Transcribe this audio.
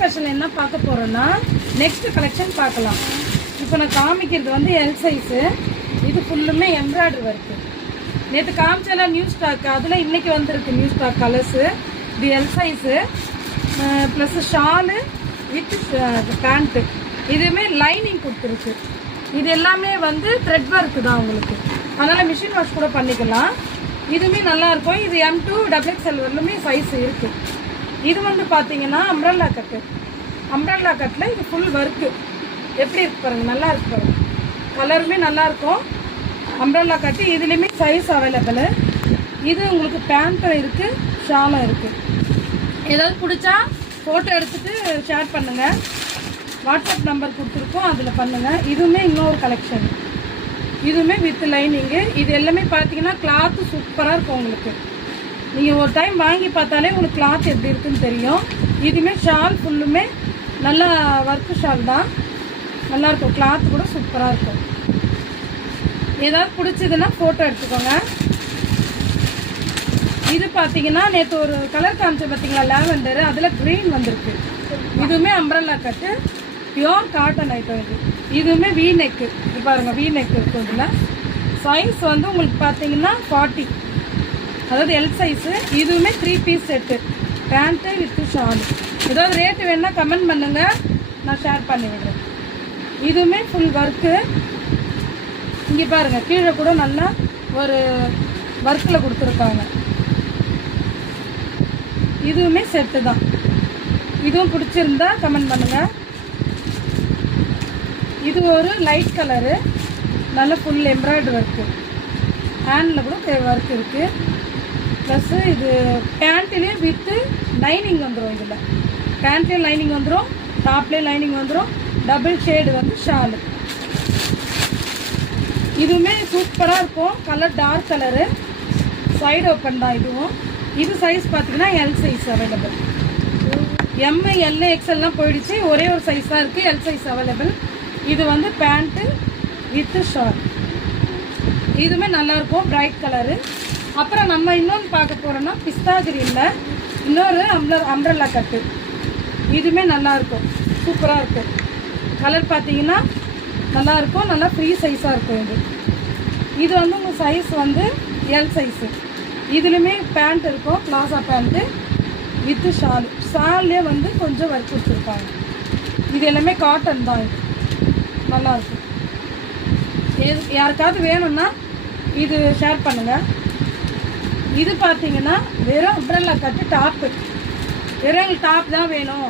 Fashion என்ன பார்க்க போறோம்னா நெக்ஸ்ட் கலெக்ஷன் பார்க்கலாம். இப்போ நான் காமிக்கிறது வந்து எல் சைஸு. இது ஃபுல்லுமே எம்ப்ராய்டரி ஒர்க்கு. நேற்று காமிச்செல்லாம் நியூ ஸ்டாக், அதில் இன்னைக்கு வந்திருக்கு நியூ ஸ்டாக் கலர்ஸு. இது L size plus shawl with pant. இதுவுமே லைனிங் கொடுத்துருக்கு. இது எல்லாமே வந்து த்ரெட் ஒர்க்கு தான் உங்களுக்கு, அதனால் மிஷின் வாஷ் கூட பண்ணிக்கலாம். இதுவுமே நல்லாயிருக்கும். இது M2 XXL வரலுமே சைஸ் இருக்குது. இது வந்து பார்த்தீங்கன்னா அம்ப்ரெல்லா கட்டு. அம்ப்ரெல்லா கட்டில் இது ஃபுல் ஒர்க்கு எப்படி இருக்கு பாருங்கள், நல்லா இருக்கு பாருங்கள். கலருமே நல்லாயிருக்கும். அம்ப்ரெல்லா கட்டு இதுலேயுமே சைஸ் அவைலபிள். இது உங்களுக்கு பேண்ட்டும் இருக்குது, ஷாலும் இருக்குது. ஏதாவது பிடிச்சா ஃபோட்டோ எடுத்துகிட்டு ஷேர் பண்ணுங்கள். வாட்ஸ்அப் நம்பர் கொடுத்துருக்கோம், அதில் பண்ணுங்கள். இதுவுமே இன்னொரு கலெக்ஷன். இதுவுமே வித் லைனிங்கு. இது எல்லாமே பார்த்தீங்கன்னா கிளாத்து சூப்பராக இருக்கும் உங்களுக்கு. நீங்கள் ஒரு டைம் வாங்கி பார்த்தாலே உங்களுக்கு கிளாத் எப்படி இருக்குன்னு தெரியும். இதுவுமே ஷால் ஃபுல்லுமே நல்லா ஒர்க்கு ஷால் தான், நல்லாயிருக்கும். கிளாத்து கூட சூப்பராக இருக்கும். ஏதாவது பிடிச்சதுன்னா ஃபோட்டோ எடுத்துக்கோங்க. இது பார்த்தீங்கன்னா நேற்று ஒரு கலர் காமிச்சேன் பார்த்தீங்களா, லாவெண்டரு, அதில் க்ரீன் வந்திருக்கு. இதுவுமே அம்ப்ரெல்லா கட்டு, பியோர் காட்டன் ஐட்டம். இதுவுமே வி நெக்கு. இது பாருங்கள், வி நெக் இருக்கும். இதில் சைஸ் வந்து உங்களுக்கு பார்த்தீங்கன்னா 40, அதாவது எல் சைஸு. இதுவுமே 3 piece set, pant with Shalu. ஏதாவது ரேட்டு வேணுன்னா கமெண்ட் பண்ணுங்கள், நான் ஷேர் பண்ணி விடுறேன். இதுவுமே ஃபுல் ஒர்க்கு. இங்கே பாருங்கள், கீழே கூட நல்லா ஒரு ஒர்க்கில் கொடுத்துருக்காங்க. இதுவுமே செட்டு தான். இதுவும் பிடிச்சிருந்தா கமெண்ட் பண்ணுங்கள். இது ஒரு லைட் கலரு, நல்ல ஃபுல் எம்ப்ராய்டரி ஒர்க்கு. ஹேண்டில் கூட ஒர்க் இருக்குது. ப்ளஸ்ஸு இது பேண்ட்லேயே வித்து லைனிங் வந்துடும். இதில் பேண்ட்லேயும் லைனிங் வந்துடும், டாப்லேயும் லைனிங் வந்துடும். டபுள் ஷேடு வந்து ஷாலு. இதுவுமே சூப்பராக இருக்கும். Colour dark colour, side open தான் இதுவும். இது சைஸ் பார்த்தீங்கன்னா L size available. M, L, XLலாம் போயிடுச்சு. ஒரே ஒரு சைஸ் தான் இருக்குது, எல் சைஸ் அவைலபிள். இது வந்து பேண்ட்டு வித்து ஷால். இதுவுமே நல்லாயிருக்கும், பிரைட் கலரு. அப்புறம் நம்ம இன்னொன்று பார்க்க போகிறோன்னா பிஸ்தா கிரீனில் இன்னொரு அம்ப்ரெல்லா கட்டு. இதுவுமே நல்லாயிருக்கும், சூப்பராக இருக்கும். கலர் பார்த்தீங்கன்னா நல்லாயிருக்கும், நல்லா ஃப்ரீ சைஸாக இருக்கும். இது வந்து உங்கள் சைஸ் வந்து எல் சைஸு. இதுலேயுமே பேண்ட் இருக்கும், பிளாசா பேண்ட்டு வித்து ஷால். ஷால்லே வந்து கொஞ்சம் ஒர்க் வச்சுருப்பாங்க. இது எல்லாமே காட்டன் தான். இது நல்லாயிருக்கும். யாருக்காவது வேணும்னா இது ஷேர் பண்ணுங்கள். இது பார்த்தீங்கன்னா வெறும் அம்ப்ரெல்லா கட்டு டாப்பு. வெறும் எங்களுக்கு டாப் தான் வேணும்,